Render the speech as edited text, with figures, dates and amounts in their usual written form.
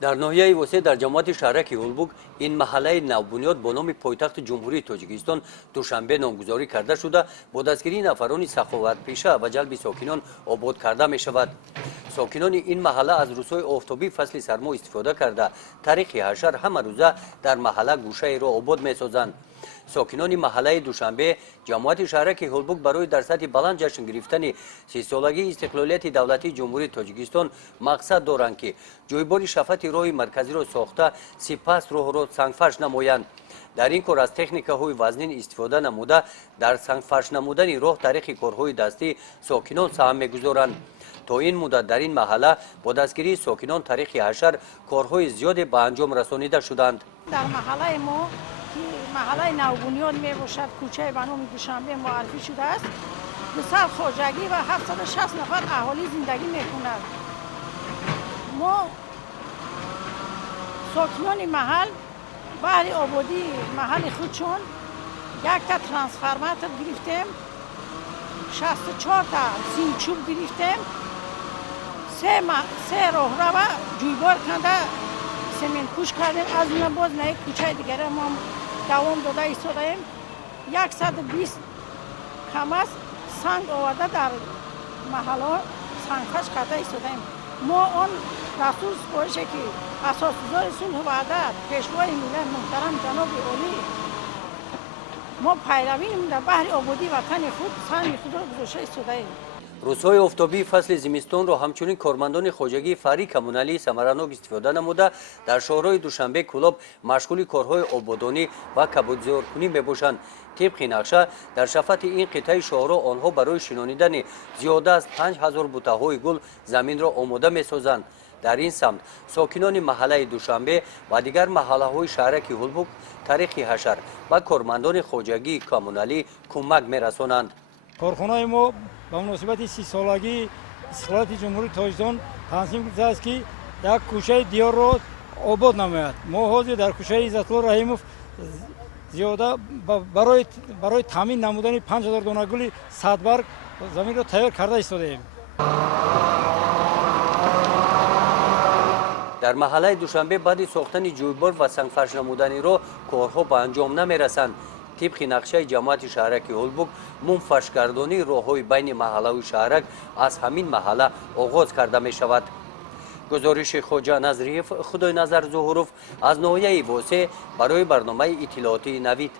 در ناحیه وسیع در جماعت شهرک هولبوگ این محله نوبنیاد با نام پایتخت جمهوری تاجیکستان دوشنبه نامگذاری کرده شده با دستگیری نفران سخاوتپیشه و جلب ساکنان آباد کرده می شود. ساکنان این محله از روزهای آفتابی فصل سرما استفاده کرده طریق حشر همه روزه در محله گوشه را آباد می سازند. ساکنان محله دوشنبه جماعت شهرک هولبوگ برای در سطح بلند جشن گرفتن 30 سالگی استقلالیت دولتی جمهوری تاجیکستان مقصد دارند که جویبار شفت راه مرکزی را ساخته سپس راه را سنگفرش نمایند. در این کار از تکنیک‌های وزنین استفاده نموده در سنگفرش نمودن راه طریق کارهای دستی ساکنان سهم می‌گذارند. تا این مدت در این محله با دستگیری ساکنان طریق حشر کارهای زیادی به انجام رسانیده شدند. در محله ما که محله نوبنیاد می باشد کوچه به نام دوشنبه معرفی شده است 200 خواجگی و 760 نفر اهالی زندگی می کند. ما ساکنان محل برای آبادی محل خودشون یک تا ترانسفرماتور گرفتیم 64 تا سینچوب گرفتیم 3 راهرو و جویبار کنده سمین پوش کردیم. از اون باز نه کوچه دیگر ما دوام داده ایستادیم 120 کمس سنگ آورده در محله سنگفش کرده ایستادیم. ما آن رسول سپارشه که اساسگزار صلح و وحدت پیشوای ملت محترم جناب عالی ما پیروی نموده بهر آبادی وطن خود سهم خود را گذاشته ایستادیم. روزهای آفتابی فصل زمستان را همچنین کارمندان خواجگی فری کمونالی ثمراناک استفاده نموده در شهرهای دوشنبه کلاب مشغول کارهای آبادانی و کبودزیارکنی میباشند. طبق نقشه در شفت این قطعه شهرها آنها برای شنانیدن زیاده از 5000 بوته‌های گل زمین را آماده میسازند. در این سمت ساکنان محله دوشنبه و دیگر محله‌های شهرک هولبوگ طریق حشر و کارمندان خواجگی کمونالی کمک میرسانند. کارخانه ما به مناسبت 30 سالگی استقلالیت جمهوری تاجیکستان تنظیم کرده است که یک کوچه دیار را آباد نماید. ما حاضر در کوچه عزت‌الله رحیموف زیاده برای تامین نمودن 5000 دانه گل 100 برگ زمین را تیار کرده ایستادیم. در محله دوشنبه بعد ساختن جویبار و سنگفرش نمودنی را کارها به انجام نمیرسند. طبق نقشه جماعت شهرک هولبوگ منفشگردانی راههای بین محله و شهرک از همین محله آغاز کرده می شود. گزارش خواجه نظریف خدای نظر ظهوروف از ناحیه واسع برای برنامه اطلاعاتی نوید.